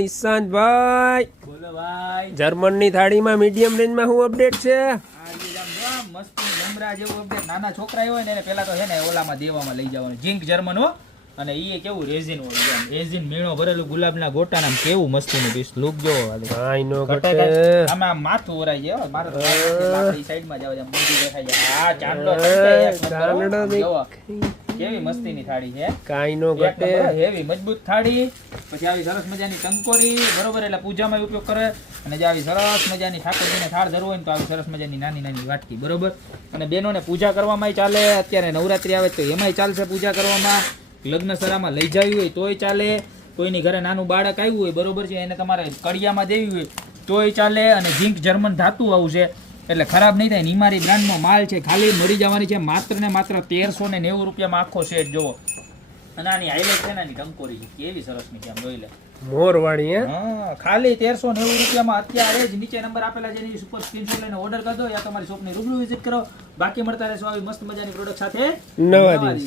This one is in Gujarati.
નિશાંતભાઈ બોલો ભાઈ. જર્મન ની થાળીમાં મીડિયમ રેન્જમાં શું અપડેટ છે? મસ્ત મમરા જેવું અપડેટ. નાના છોકરા હોય ને એને પેલા તો છે ને ઓલામાં દેવામાં લઈ જવાનું ઝીંક જર્મન હો. અને ઈ કેવું રેઝિન હોય, રેઝિન મીણો ભરેલું ગુલાબના ગોટા નામ કેવું મસ્તીનું પીસ લુક જો કાઈ નો ઘટે. આમાં માથું ઓરાઈ જાય મારે તો આપણી સાઈડમાં જાવ છે મોઢું દેખાય છે. આ ચાંદલો જોવો કેવી મસ્તીની થાળી છે. કાઈ નો ઘટે. હેવી મજબૂત થાળી. પછી આવી સરસ મજાની કંકોરી બરોબર, એટલે પૂજામાં ઉપયોગ કરે. અને જે આવી સરસ મજાની ઠાકોરજીને થાળ ધરવો હોય ને તો આવી સરસ મજાની નાની નાની વાટકી બરોબર. અને બહેનોને પૂજા કરવામાં ચાલે. અત્યારે નવરાત્રી આવે તો એમાંય ચાલશે પૂજા કરવામાં. લગ્ન સરામાં લઈ જવી હોય તોય ચાલે. કોઈની ઘરે નાનું બાળક આવ્યું હોય બરોબર છે, એને તમારે કડિયામાં દેવી હોય તોય ચાલે. અને ઝીંક જર્મન ધાતુ આવું છે એટલે ખરાબ નહીં થાય. નિમારી બ્રાન્ડનો માલ છે, ખાલી મળી જવાની છે માત્ર ને માત્ર 1390 રૂપિયામાં આખો સેટ જોવો. અને આની હાઈલાઇટ છે ને આની કંકોરી છે કેવી સરસ ની આમ જોઈ લે મોરવાડી હે. હા, ખાલી 1390 રૂપિયામાં અત્યારે જ નીચે નંબર આપેલા છે એની સુપર સ્ક્રીનશોટ લઈને ઓર્ડર કરી દો યા તમારી શોપની રૂબરૂ વિઝિટ કરો. બાકી મળતા રહેશો આવી મસ્ત મજાની પ્રોડક્ટ સાથે નવા દિવસ.